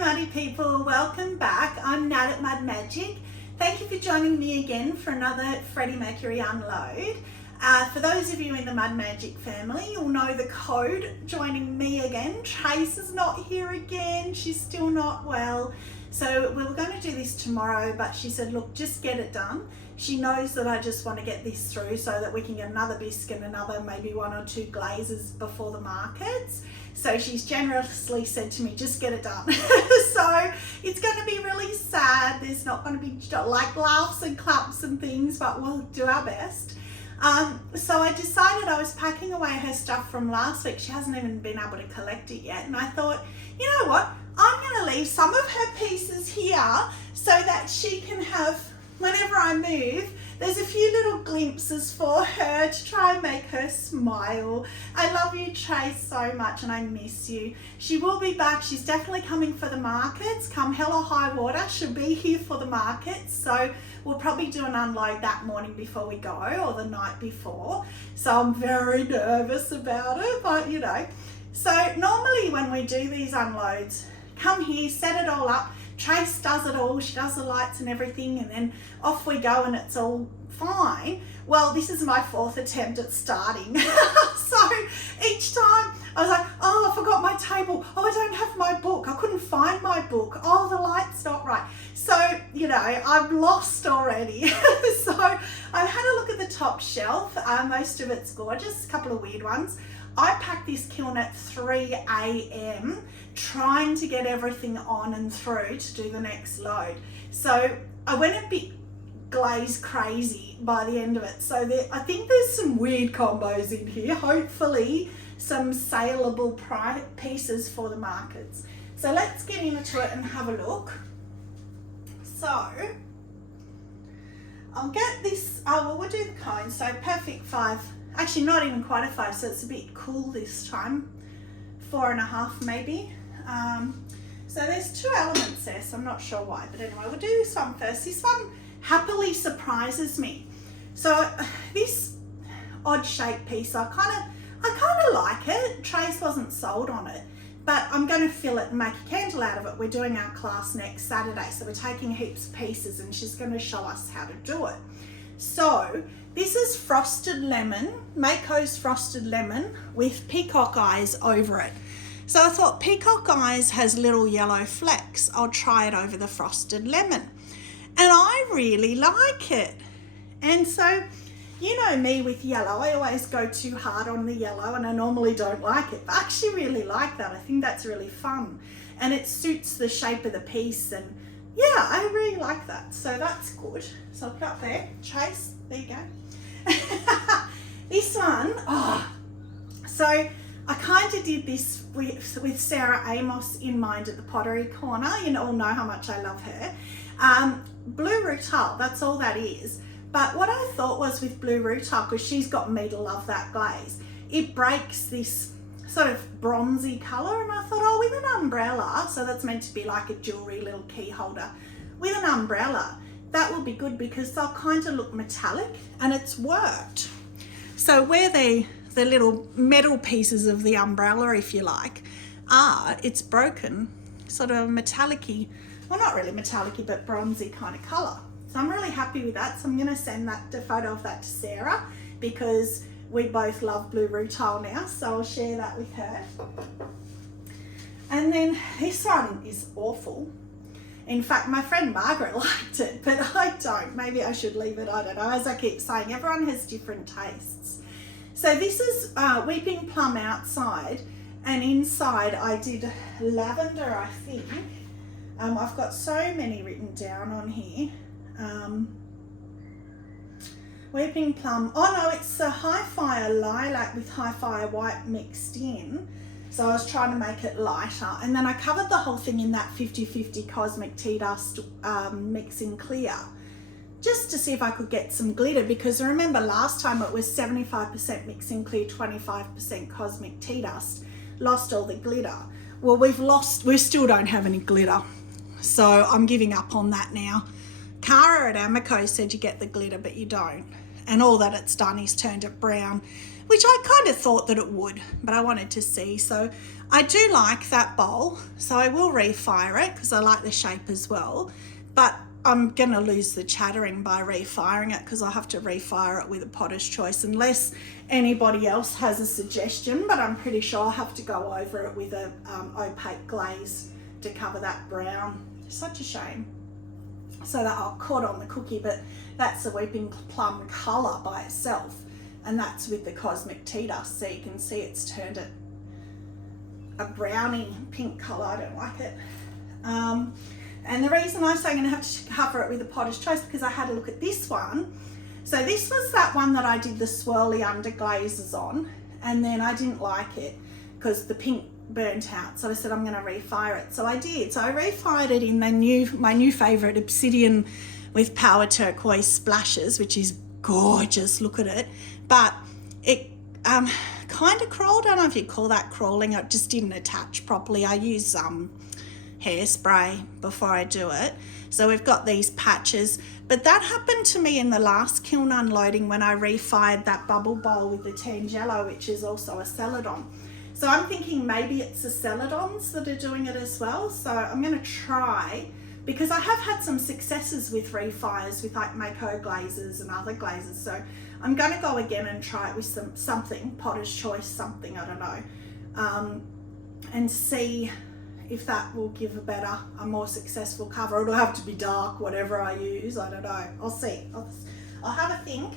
Muddy people, welcome back. I'm Nat at Mud Magic. Thank you for joining me again for another Freddie Mercury unload. For those of you in the Mud Magic family, you'll know the code. Joining me again, Trace is not here again. She's still not well. So we were going to do this tomorrow, but she said, look, just get it done. She knows that I just want to get this through so that we can get another bisque and another maybe 1 or 2 glazes before the markets. So she's generously said to me, just get it done. So it's going to be really sad. There's not going to be like laughs and claps and things, but we'll do our best. So I decided I was packing away her stuff from last week. She hasn't even been able to collect it yet. And I thought, you know what? I'm going to leave some of her pieces here so that she can have, whenever I move, there's a few little glimpses for her to try and make her smile. I love you, Trace, so much, and I miss you. She will be back. She's definitely coming for the markets. Come hell or high water, she'll be here for the markets. So we'll probably do an unload that morning before we go, or the night before. So I'm very nervous about it, but you know. So normally when we do these unloads, come here, set it all up. Trace does it all, she does the lights and everything, and then off we go and it's all fine. Well, this is my 4th attempt at starting. So each time I was like, oh, I forgot my table. Oh, I don't have my book. I couldn't find my book. Oh, the light's not right. So, you know, I'm lost already. So I had a look at the top shelf. Most of it's gorgeous, a couple of weird ones. I packed this kiln at 3 a.m. trying to get everything on and through to do the next load. So I went a bit glaze crazy by the end of it. So I think there's some weird combos in here. Hopefully some saleable pieces for the markets. So let's get into it and have a look. So I'll get this, well, we'll do the cone. So perfect 5. Actually, not even quite a 5, so it's a bit cool this time. 4.5 maybe. So there's 2 elements there, so I'm not sure why. But anyway, we'll do this one first. This one happily surprises me. So this odd shaped piece, I kind of like it. Trace wasn't sold on it, but I'm going to fill it and make a candle out of it. We're doing our class next Saturday, so we're taking heaps of pieces and she's going to show us how to do it. So this is frosted lemon, Mayco's frosted lemon with peacock eyes over it. So I thought peacock eyes has little yellow flecks. I'll try it over the frosted lemon. And I really like it. And so, you know me with yellow, I always go too hard on the yellow and I normally don't like it. But I actually really like that. I think that's really fun. And it suits the shape of the piece and yeah, I really like that. So that's good. So I'll put up there. Trace, there you go. This one, so I kind of did this with Sarah Amos in mind at the Pottery Corner. You all know how much I love her. Blue Rutile, that's all that is. But what I thought was with Blue Rutile, because she's got me to love that glaze, it breaks this sort of bronzy colour, and I thought, oh, with an umbrella, so that's meant to be like a jewellery little key holder, with an umbrella, that will be good because they'll kind of look metallic, and it's worked. So where the little metal pieces of the umbrella, if you like, are, it's broken, sort of metallic-y, well, not really metallic-y, but bronzy kind of colour. So I'm really happy with that. So I'm going to send a photo of that to Sarah because we both love Blue Rutile now, so I'll share that with her. And then this one is awful. In fact, my friend Margaret liked it, but I don't. Maybe I should leave it, I don't know. As I keep saying, everyone has different tastes. So this is Weeping Plum outside, and inside I did lavender, I think. I've got so many written down on here. Weeping Plum, oh no, it's a High Fire Lilac with High Fire White mixed in. So I was trying to make it lighter. And then I covered the whole thing in that 50-50 Cosmic Tea Dust mixing clear, just to see if I could get some glitter, because I remember last time it was 75% mixing clear, 25% Cosmic Tea Dust. Lost all the glitter. Well, we still don't have any glitter. So I'm giving up on that now. Cara at Amaco said you get the glitter, but you don't. And all that it's done is turned it brown. which I kind of thought that it would, but I wanted to see. So I do like that bowl, so I will refire it because I like the shape as well, but I'm going to lose the chattering by refiring it because I'll have to refire it with a Potter's Choice unless anybody else has a suggestion, but I'm pretty sure I'll have to go over it with a opaque glaze to cover that brown. Such a shame. So that I'll caught on the cookie, but that's a Weeping Plum colour by itself, and that's with the Cosmic Tea Dust, so you can see it's turned it a browny pink colour. I don't like it. And the reason I say I'm going to have to cover it with a Potter's Choice because I had a look at this one. So this was that one that I did the swirly under glazes on, and then I didn't like it because the pink burnt out. So I said I'm going to refire it. So I did. So I refired it in my new favourite Obsidian with Power Turquoise splashes, which is gorgeous. Look at it. But it kind of crawled. I don't know if you call that crawling. It just didn't attach properly. I use hairspray before I do it. So we've got these patches, but that happened to me in the last kiln unloading when I refired that bubble bowl with the Tangelo, which is also a Celadon. So I'm thinking maybe it's the Celadons that are doing it as well. So I'm going to try, because I have had some successes with refires with like Mayco glazes and other glazes. So I'm going to go again and try it with something, Potter's Choice something, I don't know, and see if that will give a more successful cover. It'll have to be dark, whatever I use, I don't know. I'll see. I'll have a think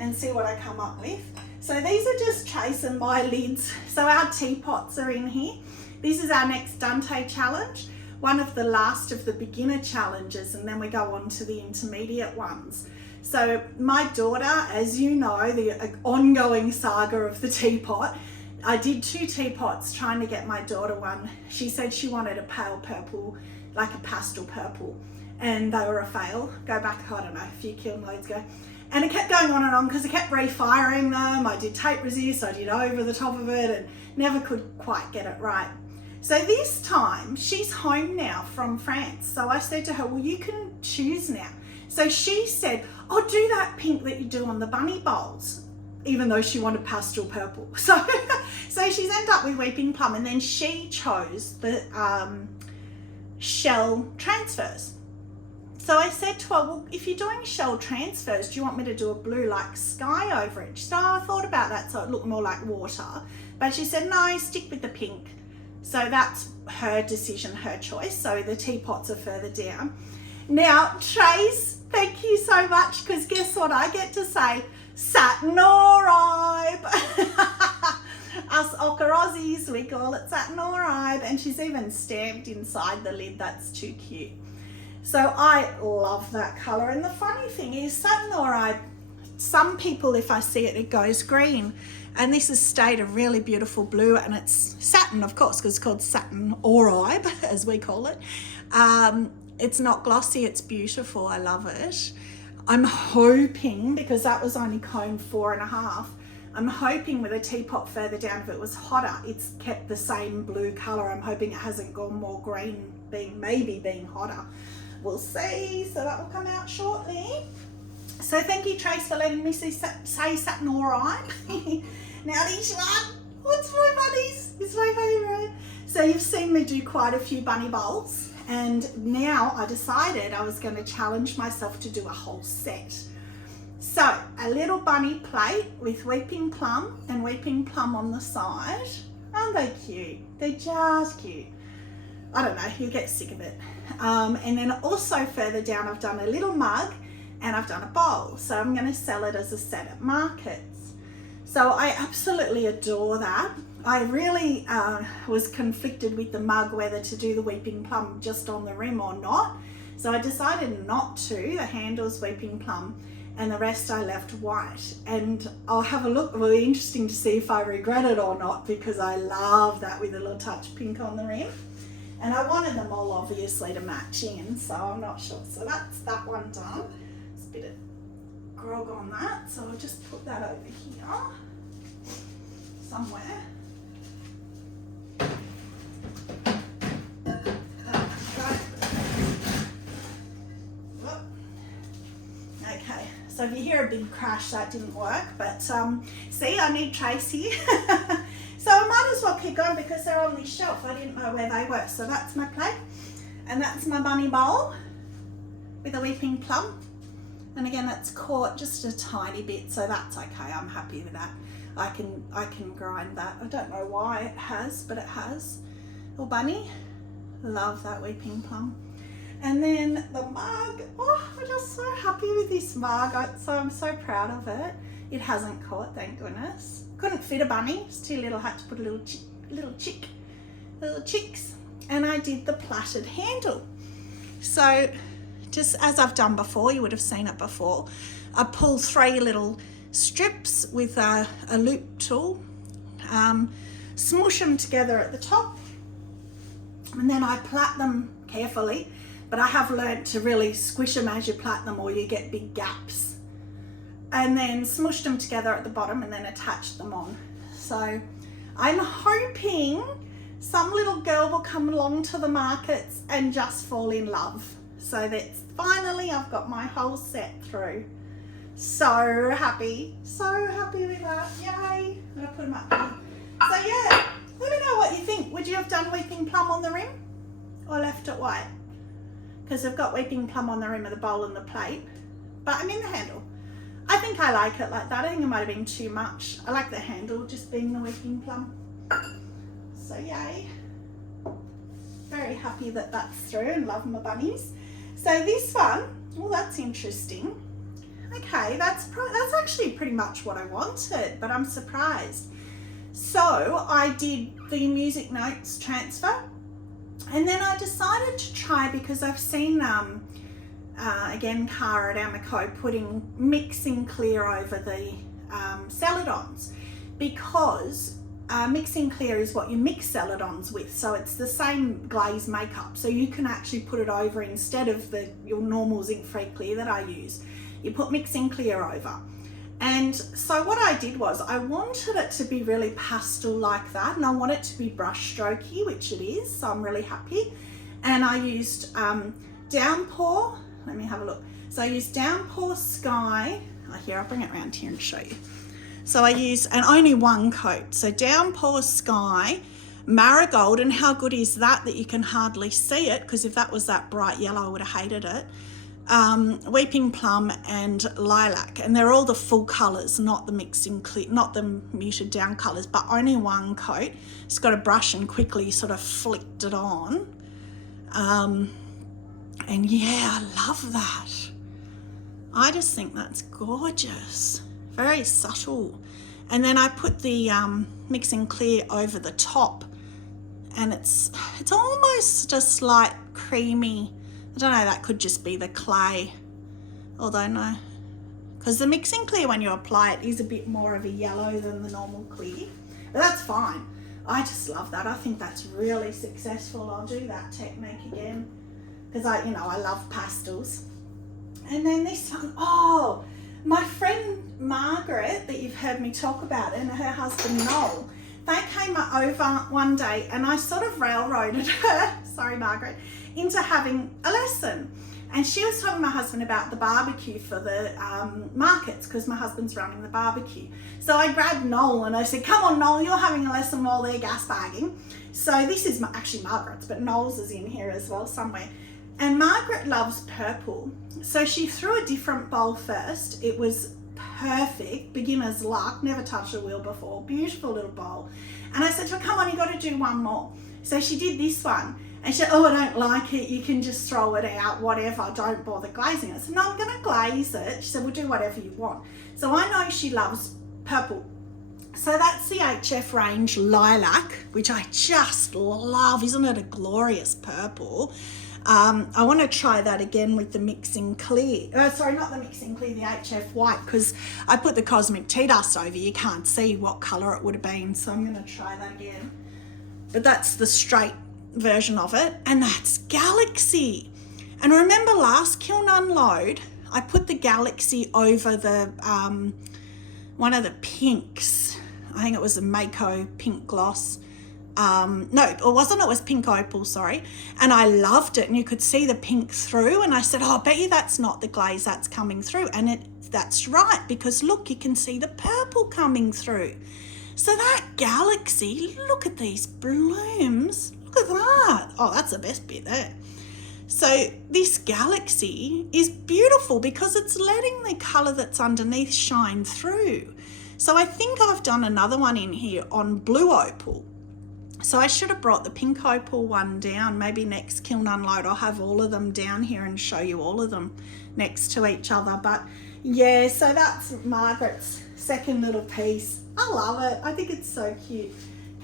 and see what I come up with. So these are just chasing my lids. So our teapots are in here. This is our next Dante challenge, one of the last of the beginner challenges, and then we go on to the intermediate ones. So my daughter, as you know, the ongoing saga of the teapot, I did 2 teapots trying to get my daughter one. She said she wanted a pale purple, like a pastel purple, and they were a fail. Go back, I don't know, a few kiln loads ago. And it kept going on and on because I kept refiring them. I did tape resist, I did over the top of it, and never could quite get it right. So this time, she's home now from France. So I said to her, well, you can choose now. So she said, oh, do that pink that you do on the bunny bowls, even though she wanted pastel purple. So she's ended up with Weeping Plum, and then she chose the shell transfers. So I said to her, well, if you're doing shell transfers, do you want me to do a blue like sky over it? She said, oh, I thought about that, so it looked more like water. But she said, no, stick with the pink. So that's her decision, her choice. So the teapots are further down. Now, Trace, thank you so much, because guess what I get to say? Satin Oribe. Us Ochre Aussies, we call it Satin Oribe, and she's even stamped inside the lid. That's too cute. So I love that colour, and the funny thing is Satin Oribe, some people, if I see it, it goes green, and this has stayed a really beautiful blue, and it's satin, of course, because it's called Satin Oribe, as we call it. It's not glossy, it's beautiful. I love it. I'm hoping, because that was only cone 4.5, I'm hoping with a teapot further down, if it was hotter, it's kept the same blue colour. I'm hoping it hasn't gone more green, maybe being hotter. We'll see. So that will come out shortly. So thank you, Trace, for letting me say Satin Oribe. Now this one, what's my bunnies? It's my favourite. So you've seen me do quite a few bunny bowls. And now I decided I was going to challenge myself to do a whole set. So a little bunny plate with Weeping Plum and Weeping Plum on the side. Aren't they cute? They're just cute. I don't know, you'll get sick of it. And then also further down, I've done a little mug and I've done a bowl. So I'm going to sell it as a set at markets. So I absolutely adore that. I really was conflicted with the mug whether to do the Weeping Plum just on the rim or not. So I decided not to. The handle's Weeping Plum and the rest I left white. And I'll have a look. It will be interesting to see if I regret it or not, because I love that with a little touch pink on the rim. And I wanted them all obviously to match in, so I'm not sure. So that's that one done. There's a bit of grog on that, so I'll just put that over here somewhere. Okay, So if you hear a big crash, that didn't work. But see, I need Tracy. So I might as well keep going because they're on this shelf. I didn't know where they were. So that's my plate. And that's my bunny bowl with a weeping plum. And again, that's caught just a tiny bit, so that's okay. I'm happy with that. I can grind that. I don't know why it has, but it has. Little bunny, love that weeping plum. And then the mug. Oh, I'm just so happy with this mug. So I'm so proud of it. It hasn't caught, thank goodness. Couldn't fit a bunny. It's too little. Had to put a little chicks. And I did the plaited handle. So just as I've done before, you would have seen it before, I pull 3 little strips with a loop tool, smush them together at the top, and then I plait them carefully, but I have learnt to really squish them as you plait them or you get big gaps, and then smush them together at the bottom and then attach them on. So I'm hoping some little girl will come along to the markets and just fall in love. So that's finally, I've got my whole set through. So happy with that. Yay. I'm gonna put them up here. So yeah, let me know what you think. Would you have done weeping plum on the rim or left it white? Because I've got weeping plum on the rim of the bowl and the plate, but I'm in the handle. I think I like it like that. I think it might have been too much. I like the handle just being the weeping plum. So yay. Very happy that that's through and love my bunnies. So this one, well, that's interesting. Okay, that's actually pretty much what I wanted, but I'm surprised. So I did the music notes transfer, and then I decided to try, because I've seen, again, Cara at Amaco mixing clear over the celadons, because mixing clear is what you mix celadons with, so it's the same glaze makeup, so you can actually put it over instead of your normal zinc-free clear that I use. You put mixing clear over. And so what I did was I wanted it to be really pastel like that, and I want it to be brush strokey, which it is, so I'm really happy. And I used Downpour, let me have a look. So I used Downpour Sky, here, I'll bring it around here and show you. So I used, and only one coat, so Downpour Sky, Marigold, and how good is that you can hardly see it, because if that was that bright yellow I would have hated it. Weeping Plum and Lilac, and they're all the full colours, not the mixing clear, not the muted down colours, but only one coat. It's got a brush and quickly sort of flicked it on. And yeah, I love that. I just think that's gorgeous. Very subtle. And then I put the mixing clear over the top, and it's almost just like creamy. I don't know, that could just be the clay, although no, because the mixing clear when you apply it is a bit more of a yellow than the normal clear, but that's fine. I just love that. I think that's really successful. I'll do that technique again because I love pastels. And then this one, oh, my friend Margaret that you've heard me talk about, and her husband Noel, they came over one day and I sort of railroaded her, sorry Margaret, into having a lesson. And she was talking to my husband about the barbecue for the markets, because my husband's running the barbecue. So I grabbed Noel and I said, come on Noel, you're having a lesson while they're gas bagging. So this is actually Margaret's, but Noel's is in here as well somewhere. And Margaret loves purple. So she threw a different bowl first. It was perfect, beginner's luck, never touched a wheel before, beautiful little bowl. And I said to her, come on, you got to do one more. So she did this one. And she said, oh, I don't like it. You can just throw it out, whatever. Don't bother glazing it. I said, no, I'm going to glaze it. She said, well, do whatever you want. So I know she loves purple. So that's the HF range Lilac, which I just love. Isn't it a glorious purple? I want to try that again with the mixing clear. Sorry, not the mixing clear, the HF white, because I put the Cosmic Tea Dust over. You can't see what colour it would have been. So I'm going to try that again. But that's the straight version of it, and that's Galaxy. And remember last kiln unload, I put the Galaxy over the one of the pinks. I think it was a Mayco pink gloss. no, it wasn't, it was pink opal, sorry. And I loved it, and you could see the pink through, and I said, oh, I bet you that's not the glaze that's coming through. And that's right, because look, you can see the purple coming through. So that galaxy, look at these blooms, look at that. Oh, that's the best bit there. So this galaxy is beautiful because it's letting the colour that's underneath shine through. So I think I've done another one in here on blue opal. So I should have brought the pink opal one down. Maybe next kiln unload I'll have all of them down here and show you all of them next to each other. But yeah, so that's Margaret's second little piece. I love it. I think it's so cute.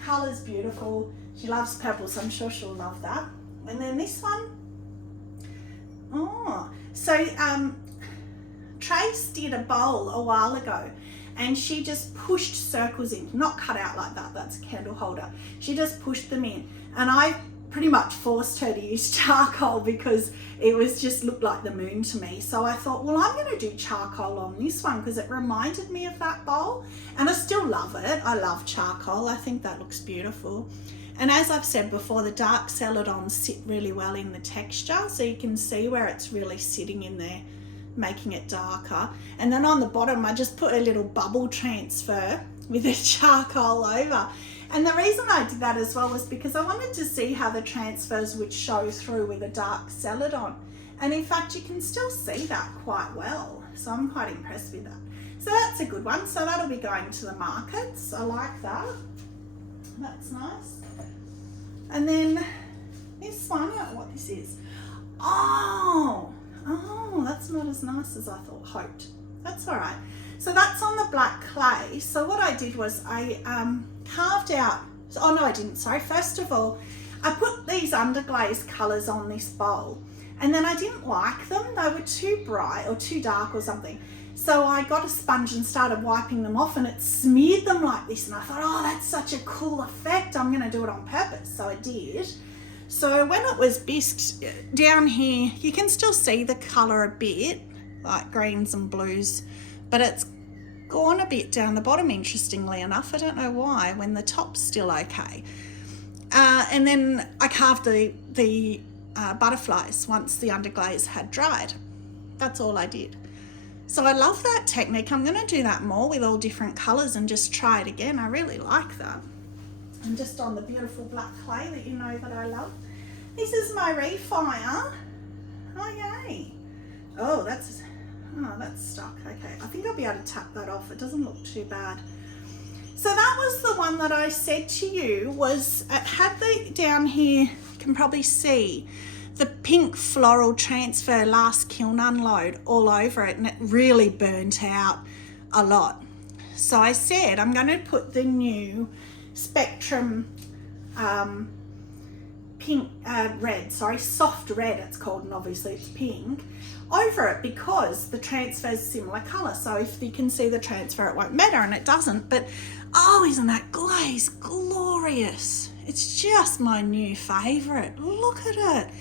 Colour's beautiful. She loves purple, so I'm sure she'll love that. And then this one. Oh, so Trace did a bowl a while ago, and she just pushed circles in, not cut out like that, that's a candle holder. She just pushed them in, and I pretty much forced her to use charcoal because it was just looked like the moon to me. So I thought, well, I'm going to do charcoal on this one because it reminded me of that bowl, and I still love it. I love charcoal. I think that looks beautiful. And as I've said before, the dark celadons sit really well in the texture, so you can see where it's really sitting in there, making it darker. And then on the bottom, I just put a little bubble transfer with the charcoal over. And the reason I did that as well was because I wanted to see how the transfers would show through with a dark celadon. And in fact, you can still see that quite well. So I'm quite impressed with that. So that's a good one. So that'll be going to the markets. I like that. That's nice. And then this one, I don't know what this is. Oh, that's not as nice as I hoped. That's all right. So that's on the black clay. So what I did was I carved out, oh no I didn't, sorry. First of all, I put these underglaze colours on this bowl, and then I didn't like them. They were too bright or too dark or something. So I got a sponge and started wiping them off, and it smeared them like this. And I thought, oh, that's such a cool effect. I'm going to do it on purpose. So I did. So when it was bisqued down here, you can still see the colour a bit, like greens and blues, but it's gone a bit down the bottom, interestingly enough. I don't know why, when the top's still okay. And then I carved the butterflies once the underglaze had dried. That's all I did. So I love that technique. I'm going to do that more with all different colours and just try it again. I really like that. And just on the beautiful black clay that you know that I love. This is my refire. Oh, yay. Oh, that's stuck. Okay, I think I'll be able to tap that off. It doesn't look too bad. So that was the one that I said to you was, it had the, down here, you can probably see, the pink floral transfer last kiln unload all over it, and it really burnt out a lot. So I said I'm going to put the new Spectrum pink, soft red it's called, and obviously it's pink, over it because the transfer is similar colour. So if you can see the transfer, it won't matter, and it doesn't. But oh, isn't that glaze glorious? It's just my new favourite. Look at it.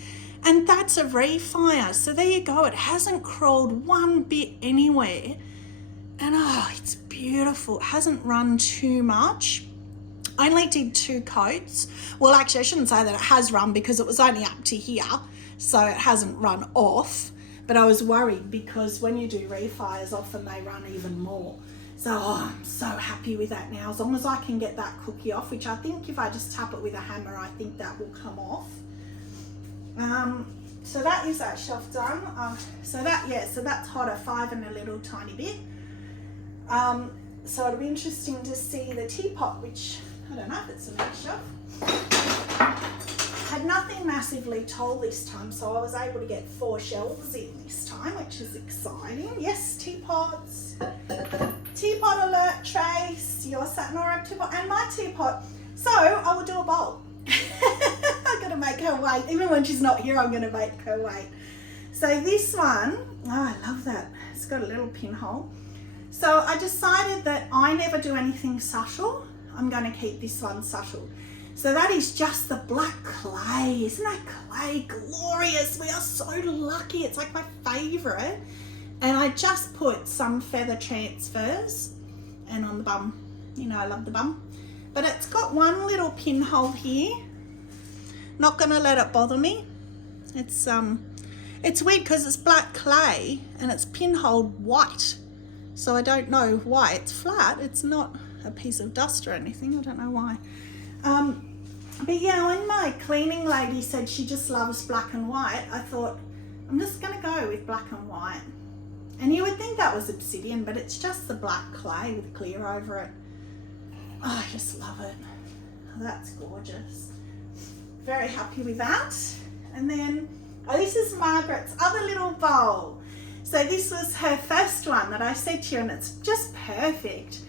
And that's a refire. So there you go. It hasn't crawled one bit anywhere. And oh, it's beautiful. It hasn't run too much. I only did 2 coats. Well, actually, I shouldn't say that it has run because it was only up to here. So it hasn't run off. But I was worried because when you do refires, often they run even more. So I'm so happy with that now. As long as I can get that cookie off, which I think if I just tap it with a hammer, I think that will come off. So that is that shelf done. So that's hot at 5 and a little tiny bit. So it'll be interesting to see the teapot, which I don't know if it's a next shelf. Had nothing massively tall this time, so I was able to get 4 shelves in this time, which is exciting. Yes, teapots. Teapot alert, Trace. Your Satin Aura teapot and my teapot. So I will do a bowl. I'm going to make her wait. Even when she's not here, I'm going to make her wait. So this one, oh, I love that. It's got a little pinhole. So I decided that I never do anything subtle. I'm going to keep this one subtle. So that is just the black clay. Isn't that clay glorious? We are so lucky. It's like my favourite. And I just put some feather transfers and on the bum. You know I love the bum. but it's got one little pinhole here. Not gonna let it bother me. It's weird because it's black clay and it's pinholed white. So I don't know why. It's flat. It's not a piece of dust or anything. I don't know why. But yeah, when my cleaning lady said she just loves black and white, I thought, I'm just gonna go with black and white. And you would think that was obsidian, but it's just the black clay with clear over it. Oh, I just love it. Oh, that's gorgeous. Very happy with that. And then, oh, this is Margaret's other little bowl. So this was her first one that I said to you, and it's just perfect.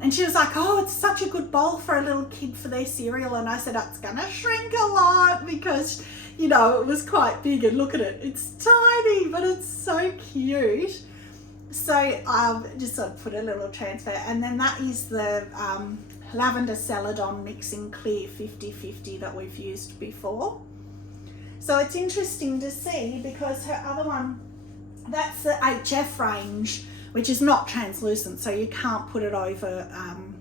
And she was like, oh, it's such a good bowl for a little kid for their cereal. And I said, it's gonna shrink a lot because, you know, it was quite big. And look at it, it's tiny, but it's so cute. So I've just sort of put a little transfer. And then that is the lavender celadon mixing clear 50-50 that we've used before. So it's interesting to see because her other one, that's the HF range, which is not translucent, so you can't put it over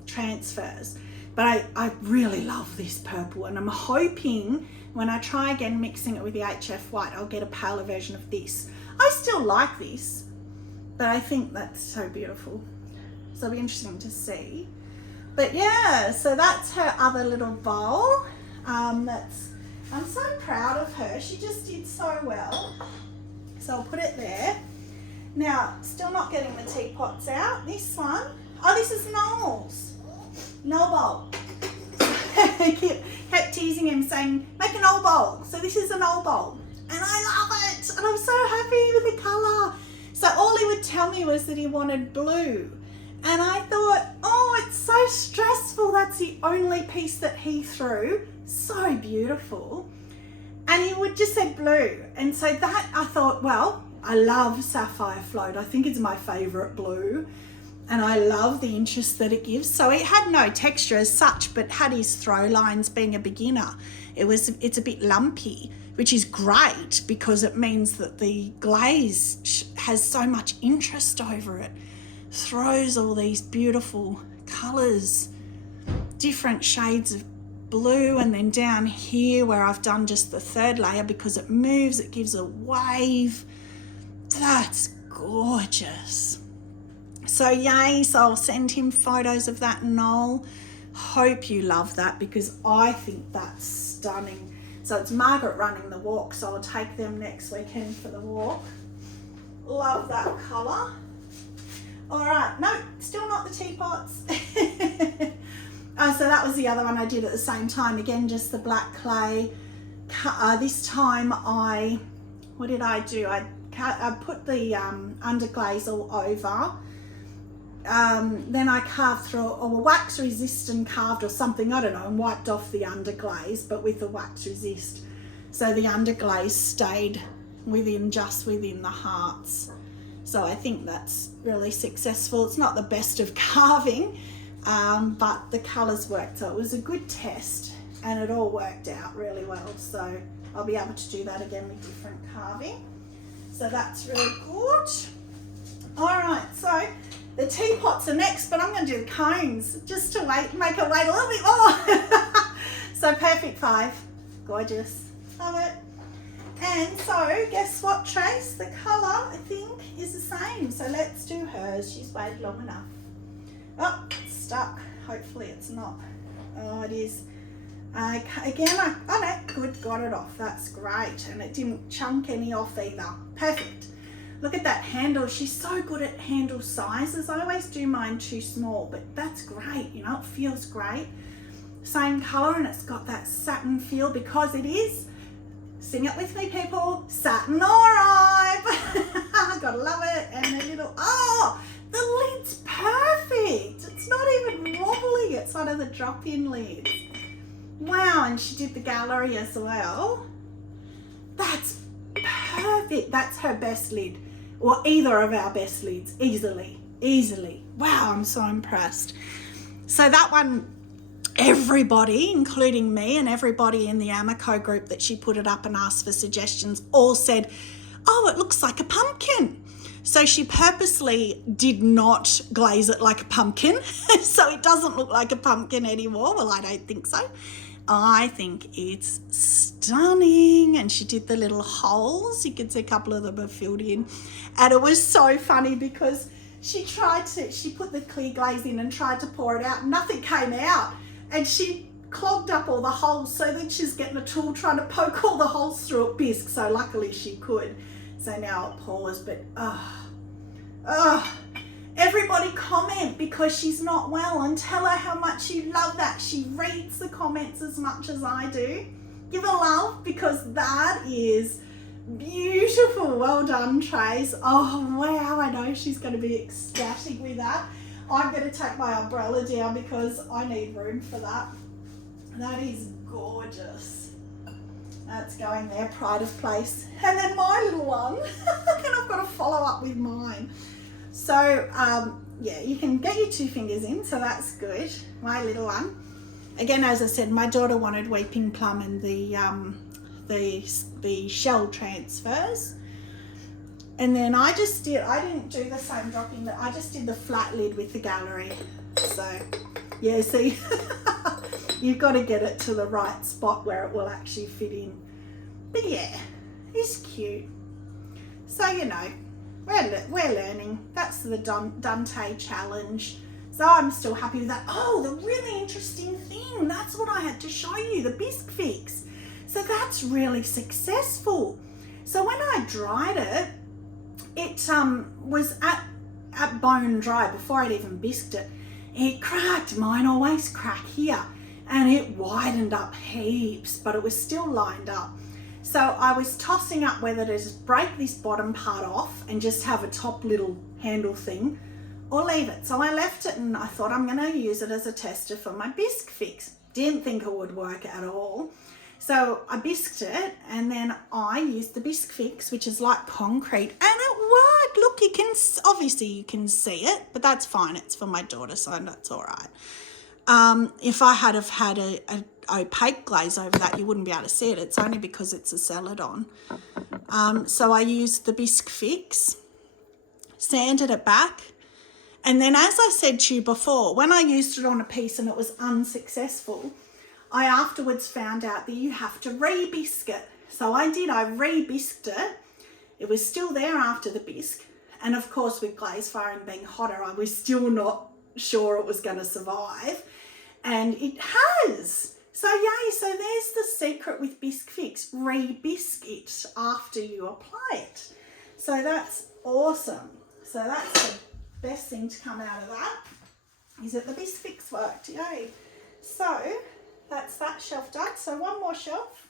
transfers. But I really love this purple, and I'm hoping when I try again mixing it with the HF white, I'll get a paler version of this. I still like this, but I think that's so beautiful. So it'll be interesting to see. But yeah, so that's her other little bowl. I'm so proud of her. She just did so well. So I'll put it there. Now, still not getting the teapots out. This one, oh, this is Noel's. Noel bowl. I kept teasing him saying, make an Noel bowl. So this is an Noel bowl. And I love it. And I'm so happy with the colour. So all he would tell me was that he wanted blue. And I thought, oh, it's so stressful. That's the only piece that he threw. So beautiful. And he would just say blue. And so that I thought, well, I love Sapphire Float. I think it's my favourite blue. And I love the interest that it gives. So it had no texture as such, but had his throw lines. Being a beginner, it's a bit lumpy, which is great because it means that the glaze has so much interest over it. Throws all these beautiful colours, different shades of blue, and then down here where I've done just the third layer because it moves, it gives a wave. That's gorgeous. So yay, so I'll send him photos of that, Noel. Hope you love that because I think that's stunning. So it's Margaret running the walk, so I'll take them next weekend for the walk. Love that colour. All right, no, still not the teapots. So that was the other one I did at the same time. Again, just the black clay. This time what did I do? I put the underglaze all over. Then I carved through, or wax resist and carved or something, I don't know, and wiped off the underglaze, but with the wax resist. So the underglaze stayed just within the hearts. So I think that's really successful. It's not the best of carving, but the colours worked. So it was a good test and it all worked out really well. So I'll be able to do that again with different carving. So that's really good. All right, so the teapots are next, but I'm going to do the cones just to make it wait a little bit more. So perfect 5. Gorgeous. Love it. And so, guess what, Trace? The colour, I think, is the same. So let's do hers. She's waited long enough. Oh, it's stuck. Hopefully it's not. Oh, it is. Again, oh no, good, got it off. That's great. And it didn't chunk any off either. Perfect. Look at that handle. She's so good at handle sizes. I always do mine too small, but that's great. You know, it feels great. Same colour, and it's got that satin feel because it is. Sing it with me, people. Satin Oribe. Gotta love it. And the little, oh, the lid's perfect. It's not even wobbly. It's one of the drop-in lids. Wow, and she did the gallery as well. That's perfect. That's her best lid, or either of our best lids, easily. Wow, I'm so impressed. So that one, everybody, including me and everybody in the Amaco group that she put it up and asked for suggestions, all said, oh, it looks like a pumpkin. So she purposely did not glaze it like a pumpkin, so it doesn't look like a pumpkin anymore. Well, I don't think so. I think it's stunning. And she did the little holes. You can see a couple of them are filled in. And it was so funny because she put the clear glaze in and tried to pour it out. Nothing came out. And she clogged up all the holes. So then she's getting a tool trying to poke all the holes through a bisque. So luckily she could. So now it pours, but everybody comment because she's not well and tell her how much you love that. She reads the comments as much as I do. Give her love because that is beautiful. Well done, Trace. Oh, wow, I know she's going to be ecstatic with that. I'm going to take my umbrella down because I need room for that. That is gorgeous. That's going there, pride of place. And then my little one, and I've got to follow up with mine. So, yeah, you can get your 2 fingers in, so that's good. My little one. Again, as I said, my daughter wanted Weeping Plum and the shell transfers. And then I didn't do the same dropping, I just did the flat lid with the gallery. So, yeah, see, you've got to get it to the right spot where it will actually fit in. But yeah, it's cute. So, you know, we're learning. That's the Dante challenge. So I'm still happy with that. Oh, the really interesting thing, that's what I had to show you, the bisque fix. So that's really successful. So when I dried it, it was at bone dry before I'd even bisqued it. It cracked. Mine always crack here. And it widened up heaps, but it was still lined up. So I was tossing up whether to just break this bottom part off and just have a top little handle thing or leave it. So I left it and I thought I'm going to use it as a tester for my bisque fix. Didn't think it would work at all. So I bisqued it and then I used the bisque fix, which is like concrete, and it worked. Look, obviously you can see it, but that's fine. It's for my daughter, so that's all right. If I had a opaque glaze over that, you wouldn't be able to see it. It's only because it's a Celadon. So I used the bisque fix, sanded it back, and then as I said to you before, when I used it on a piece and it was unsuccessful, I afterwards found out that you have to re-bisque it. So I re-bisqued it. It was still there after the bisque, and of course with glaze firing being hotter, I was still not sure it was going to survive, and it has. So yay, so there's the secret with bisque fix, re-bisque it after you apply it. So that's awesome. So that's the best thing to come out of that, is that the bisque fix worked, yay. So that's that shelf done. So one more shelf.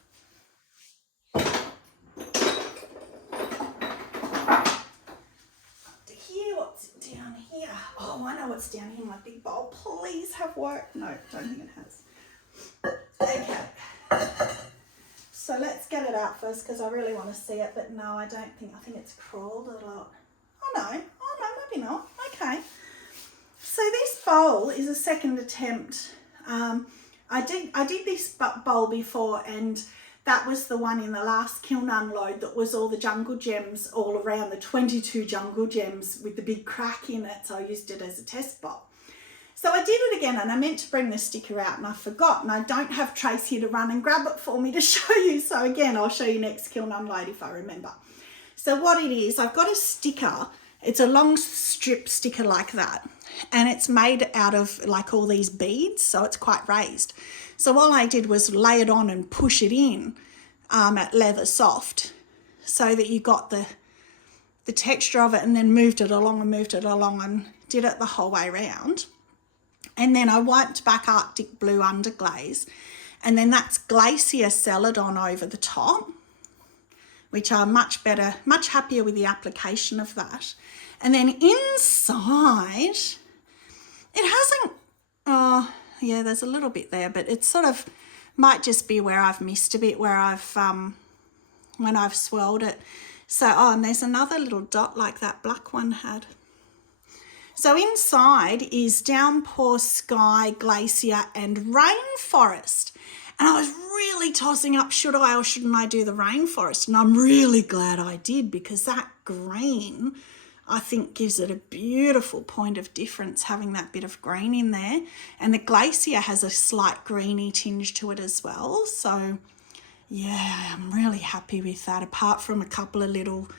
What's down here? Oh, I know what's down here in my big bowl. Please have worked. No, don't think it has. Okay. So let's get it out first because I really want to see it, but no, I don't think. I think it's crawled a lot. Oh no, maybe not. Okay. So this bowl is a second attempt. I did this bowl before, and that was the one in the last kiln unload that was all the jungle gems all around, the 22 jungle gems with the big crack in it. So I used it as a test bowl. So I did it again, and I meant to bring the sticker out and I forgot, and I don't have Trace here to run and grab it for me to show you. So again, I'll show you next kiln unload if I remember. So what it is, I've got a sticker. It's a long strip sticker like that, and it's made out of like all these beads, so it's quite raised. So all I did was lay it on and push it in at leather soft, so that you got the texture of it, and then moved it along and did it the whole way around. And then I wiped back Arctic Blue underglaze, and then that's Glacier Celadon over the top, which are much better, much happier with the application of that. And then inside, it hasn't, oh yeah, there's a little bit there, but it sort of might just be where I've missed a bit, where I've, when I've swirled it. So, oh, and there's another little dot like that black one had. So inside is Downpour, Sky, Glacier and Rainforest. And I was really tossing up, should I or shouldn't I do the Rainforest? And I'm really glad I did, because that green, I think gives it a beautiful point of difference, having that bit of green in there. And the glacier has a slight greeny tinge to it as well. So yeah, I'm really happy with that, apart from a couple of little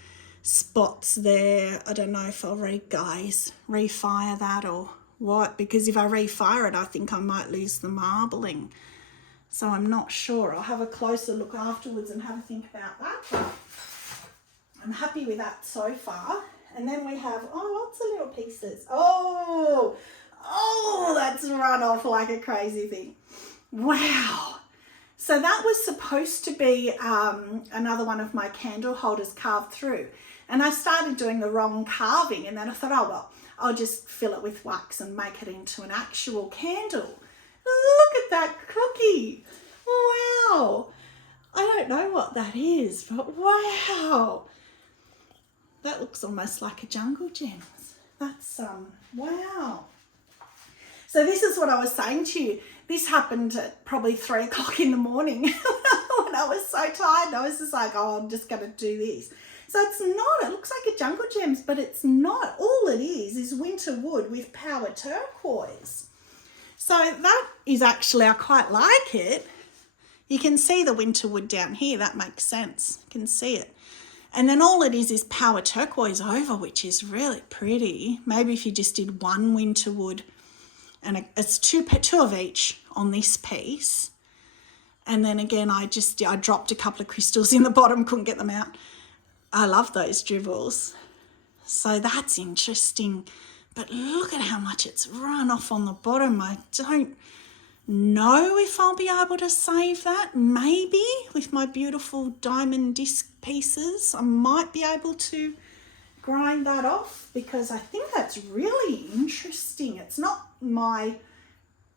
spots there. I don't know if I'll refire that or what, because if I refire it, I think I might lose the marbling. So I'm not sure. I'll have a closer look afterwards and have a think about that. But I'm happy with that so far. And then we have, lots of little pieces. Oh, that's run off like a crazy thing. Wow. So that was supposed to be another one of my candle holders carved through. And I started doing the wrong carving, and then I thought, I'll just fill it with wax and make it into an actual candle. Look at that cookie. Wow. I don't know what that is, but wow. That looks almost like a jungle gems. That's, wow. So this is what I was saying to you. This happened at probably 3 o'clock in the morning when I was so tired. I was just like, I'm just going to do this. So it's not, it looks like a jungle gems, but it's not. All it is winter wood with power turquoise. So that is actually, I quite like it. You can see the winter wood down here. That makes sense. You can see it. And then all it is power turquoise over, which is really pretty. Maybe if you just did one winter wood, and it's two of each on this piece. And then again, I dropped a couple of crystals in the bottom, couldn't get them out. I love those dribbles. So that's interesting. But look at how much it's run off on the bottom. I don't know if I'll be able to save that. Maybe with my beautiful diamond disc pieces, I might be able to grind that off, because I think that's really interesting. It's not my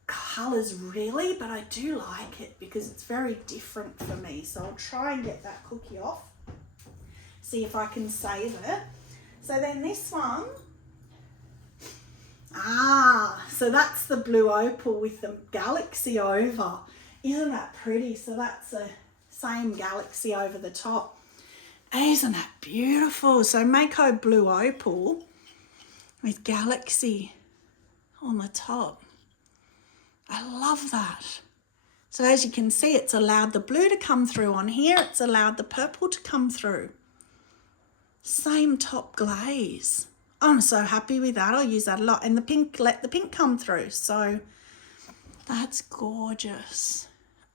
colours really, but I do like it because it's very different for me. So I'll try and get that cookie off, see if I can save it. So then this one, so that's the blue opal with the galaxy over. Isn't that pretty? So that's the same galaxy over the top. Isn't that beautiful? So Mayco blue opal with galaxy on the top. I love that. So as you can see, it's allowed the blue to come through on here. It's allowed the purple to come through. Same top glaze. I'm so happy with that. I'll use that a lot. And the pink, let the pink come through. So that's gorgeous.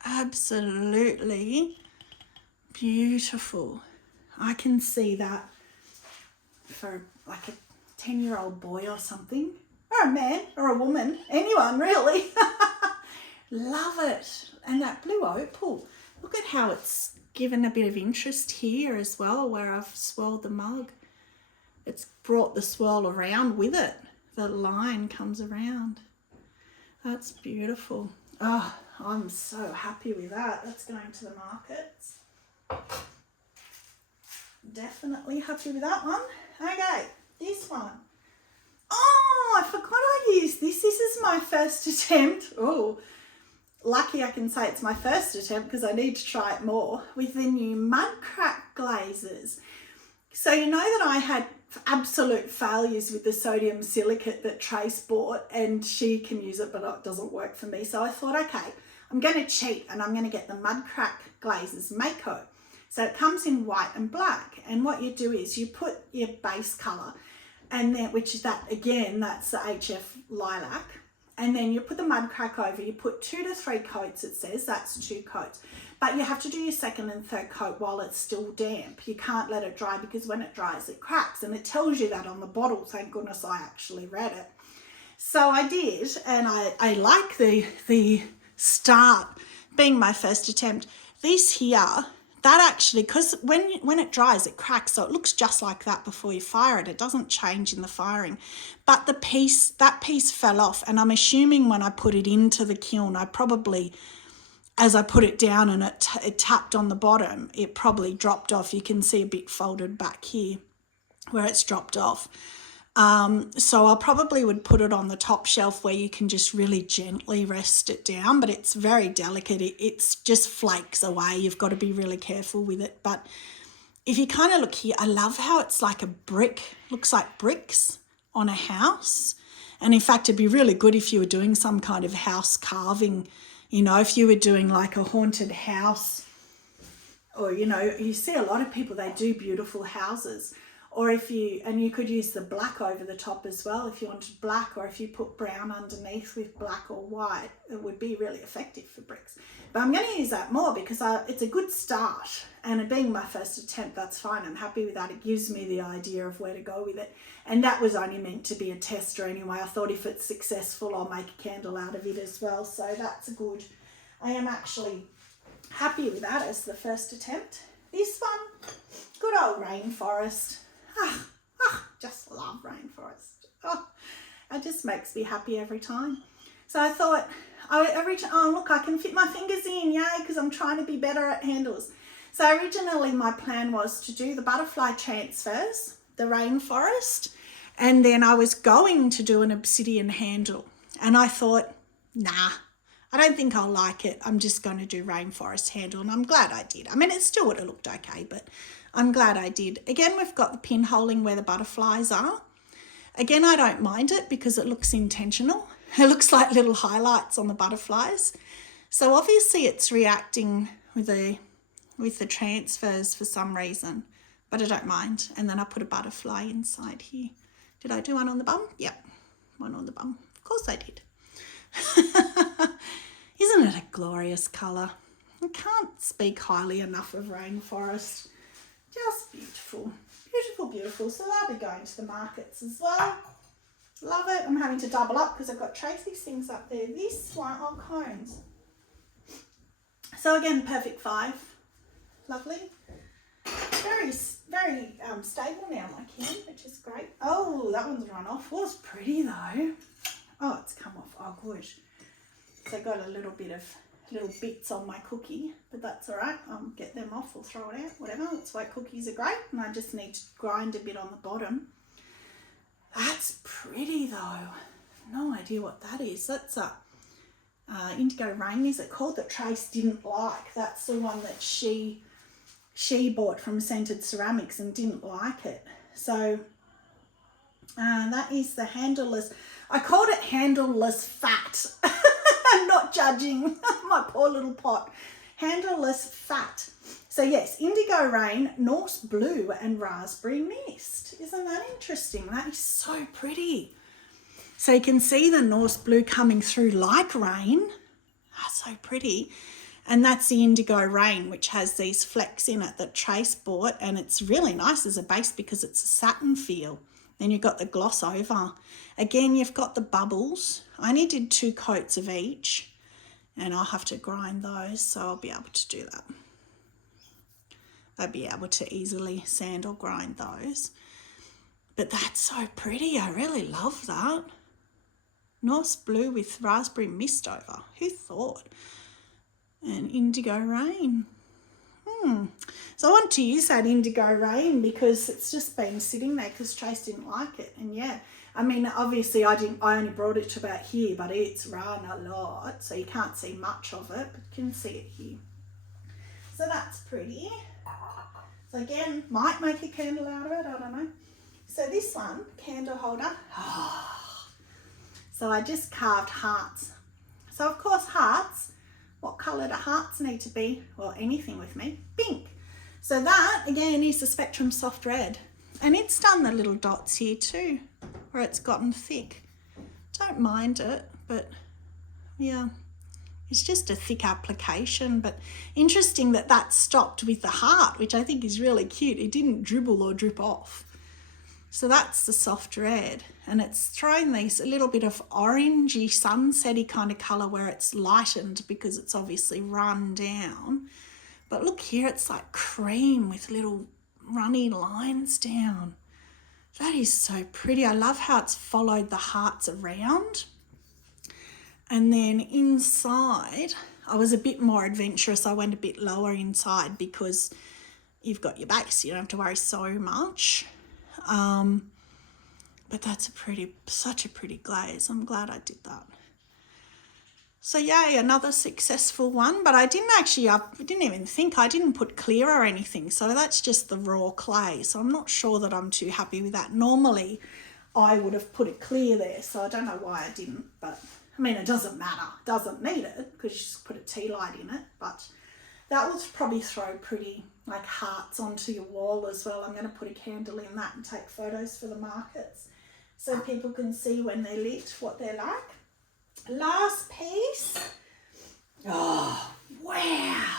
Absolutely beautiful. I can see that for like a 10-year-old boy or something, or a man or a woman, anyone really. Love it. And that blue opal, look at how it's given a bit of interest here as well, where I've swirled the mug. It's brought the swirl around with it. The line comes around. That's beautiful. Oh, I'm so happy with that. That's going to the markets. Definitely happy with that one. Okay, this one. Oh, I forgot I used this. This is my first attempt. Oh, lucky I can say it's my first attempt because I need to try it more with the new mud crack glazes. So you know that I had absolute failures with the sodium silicate that Trace bought, and she can use it, but it doesn't work for me. So I thought, okay, I'm going to cheat and I'm going to get the mud crack glazes Mayco. So it comes in white and black, and what you do is you put your base colour, and then, which is that, again, that's the HF lilac, and then you put the mud crack over. You put 2 to 3 coats, it says, that's 2 coats. But you have to do your second and third coat while it's still damp. You can't let it dry, because when it dries, it cracks, and it tells you that on the bottle. Thank goodness I actually read it. So I did, and I like the start being my first attempt. This here, that actually, because when it dries, it cracks, so it looks just like that before you fire it. It doesn't change in the firing. But that piece fell off, and I'm assuming when I put it into the kiln, I probably, as I put it down and it tapped on the bottom, it probably dropped off. You can see a bit folded back here where it's dropped off. So I probably would put it on the top shelf where you can just really gently rest it down, but it's very delicate. It's just flakes away. You've got to be really careful with it. But if you kind of look here, I love how it's like a brick, looks like bricks on a house. And in fact, it'd be really good if you were doing some kind of house carving, you know, if you were doing like a haunted house, or, you know, you see a lot of people, they do beautiful houses. Or if you, and you could use the black over the top as well if you wanted black, or if you put brown underneath with black or white, it would be really effective for bricks. But I'm going to use that more because it's a good start, and it being my first attempt, that's fine. I'm happy with that. It gives me the idea of where to go with it. And that was only meant to be a tester anyway. I thought if it's successful, I'll make a candle out of it as well. So that's good. I am actually happy with that as the first attempt. This one, good old rainforest. Just love rainforest. It just makes me happy every time. So I thought, oh look, I can fit my fingers in, yay, because I'm trying to be better at handles. So originally my plan was to do the butterfly transfers, the rainforest, and then I was going to do an obsidian handle. And I thought, nah, I don't think I'll like it. I'm just going to do rainforest handle, and I'm glad I did. I mean, it still would have looked okay, but I'm glad I did. Again, we've got the pinholing where the butterflies are. Again, I don't mind it because it looks intentional. It looks like little highlights on the butterflies. So obviously it's reacting with the transfers for some reason, but I don't mind. And then I put a butterfly inside here. Did I do one on the bum? Yep, one on the bum. Of course I did. Isn't it a glorious colour? I can't speak highly enough of rainforest. Just beautiful, beautiful, beautiful. So they'll be going to the markets as well. Love it. I'm having to double up because I've got Tracy's things up there. This one, oh, cones. So again, perfect 5. Lovely. Very, very stable now, my kiln, which is great. Oh, that one's run off. Was pretty though. Oh, it's come off. Oh, good. So I got a little bits on my cookie, but that's all right. I'll get them off or throw it out, whatever. That's why cookies are great. And I just need to grind a bit on the bottom. That's pretty though. No idea what that is. That's a indigo rain, is it called, that Trace didn't like. That's the one that she bought from Scented Ceramics and didn't like it. So that is the handleless. I called it handleless fat. I'm not judging my poor little pot. Handleless fat. So yes, indigo rain, Norse blue and raspberry mist. Isn't that interesting? That is so pretty. So you can see the Norse blue coming through like rain. That's so pretty. And that's the indigo rain, which has these flecks in it that Trace bought, and it's really nice as a base because it's a satin feel. Then you've got the gloss over. Again, you've got the bubbles. I only did 2 coats of each, and I'll have to grind those, so I'll be able to do that. I'll be able to easily sand or grind those. But that's so pretty. I really love that. Norse blue with raspberry mist over. Who thought? And indigo rain. So I want to use that indigo rain because it's just been sitting there because Trace didn't like it. And yeah, I mean, obviously I only brought it to about here, but it's run a lot, so you can't see much of it, but you can see it here. So that's pretty. So again, might make a candle out of it, I don't know. So this one, candle holder. So I just carved hearts. So of course hearts, what colour do hearts need to be? Well, anything with me, pink. So that, again, is the Spectrum Soft Red. And it's done the little dots here too, where it's gotten thick. Don't mind it, but yeah, it's just a thick application. But interesting that that stopped with the heart, which I think is really cute. It didn't dribble or drip off. So that's the soft red, and it's thrown these a little bit of orangey sunsetty kind of colour where it's lightened because it's obviously run down. But look here, it's like cream with little runny lines down. That is so pretty. I love how it's followed the hearts around. And then inside, I was a bit more adventurous. I went a bit lower inside because you've got your base. You don't have to worry so much. But that's such a pretty glaze. I'm glad I did that. So yay, another successful one, but I didn't even think, I didn't put clear or anything. So that's just the raw clay. So I'm not sure that I'm too happy with that. Normally I would have put it clear there. So I don't know why I didn't, but I mean, it doesn't matter. Doesn't need it because you just put a tea light in it, but that will probably throw pretty like hearts onto your wall as well. I'm going to put a candle in that and take photos for the markets so people can see when they're lit what they're like. Last piece. Oh, wow.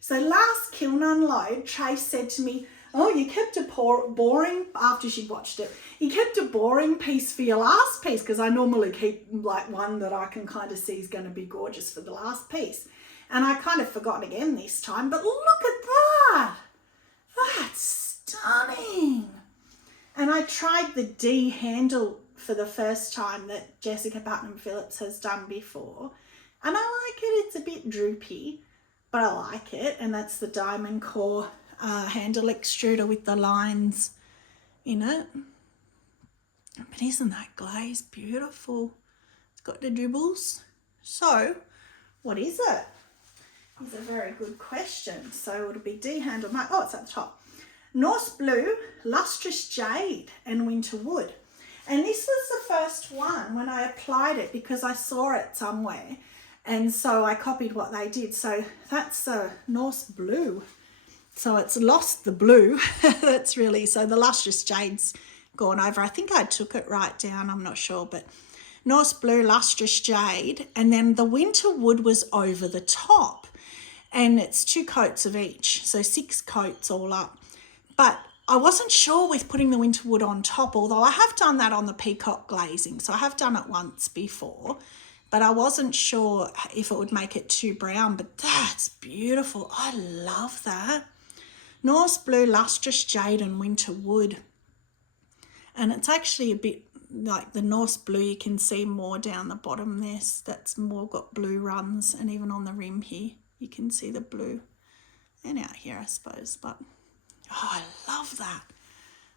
So last kiln unload, Trace said to me, oh, you kept a boring, after she'd watched it, you kept a boring piece for your last piece, because I normally keep like one that I can kind of see is going to be gorgeous for the last piece. And I kind of forgot again this time, but look at that. That's stunning. And I tried the D handle for the first time that Jessica Putnam Phillips has done before. And I like it. It's a bit droopy, but I like it. And that's the diamond core handle extruder with the lines in it. But isn't that glaze beautiful? It's got the dribbles. So what is it? Is a very good question. So it'll be D handle. Oh, it's at the top. Norse Blue, Lustrous Jade and Winter Wood. And this was the first one when I applied it because I saw it somewhere. And so I copied what they did. So that's Norse Blue. So it's lost the blue. That's really, so the Lustrous Jade's gone over. I think I took it right down. I'm not sure, but Norse Blue, Lustrous Jade. And then the Winter Wood was over the top. And it's 2 coats of each. So 6 coats all up. But I wasn't sure with putting the winter wood on top, although I have done that on the peacock glazing. So I have done it once before, but I wasn't sure if it would make it too brown, but that's beautiful. I love that. Norse Blue, Lustrous Jade and Winter Wood. And it's actually a bit like the Norse Blue, you can see more down the bottom there. That's more got blue runs, and even on the rim here, you can see the blue. And out here, I suppose, but oh, I love that.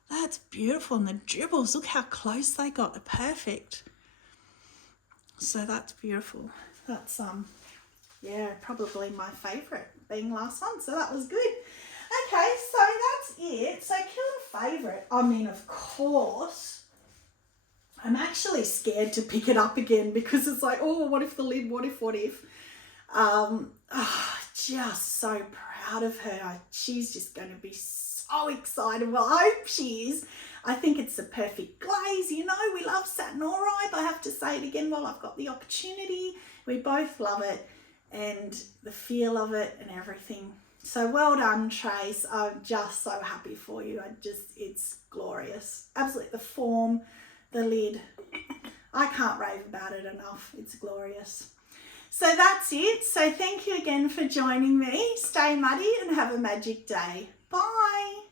That's beautiful. And the dribbles, look how close they got. They're perfect. So that's beautiful. That's, yeah, probably my favourite being last one. So that was good. Okay, so that's it. So kiln favourite. I mean, of course, I'm actually scared to pick it up again because it's like, oh, what if the lid, what if? Just so proud of her. She's just going to be so excited. Well, I hope she is. I think it's the perfect glaze. You know, we love satin oride. I have to say it again while I've got the opportunity. We both love it and the feel of it and everything. So well done, Trace. I'm just so happy for you. It's glorious. Absolutely. The form, the lid. I can't rave about it enough. It's glorious. So that's it. So thank you again for joining me. Stay muddy and have a magic day. Bye.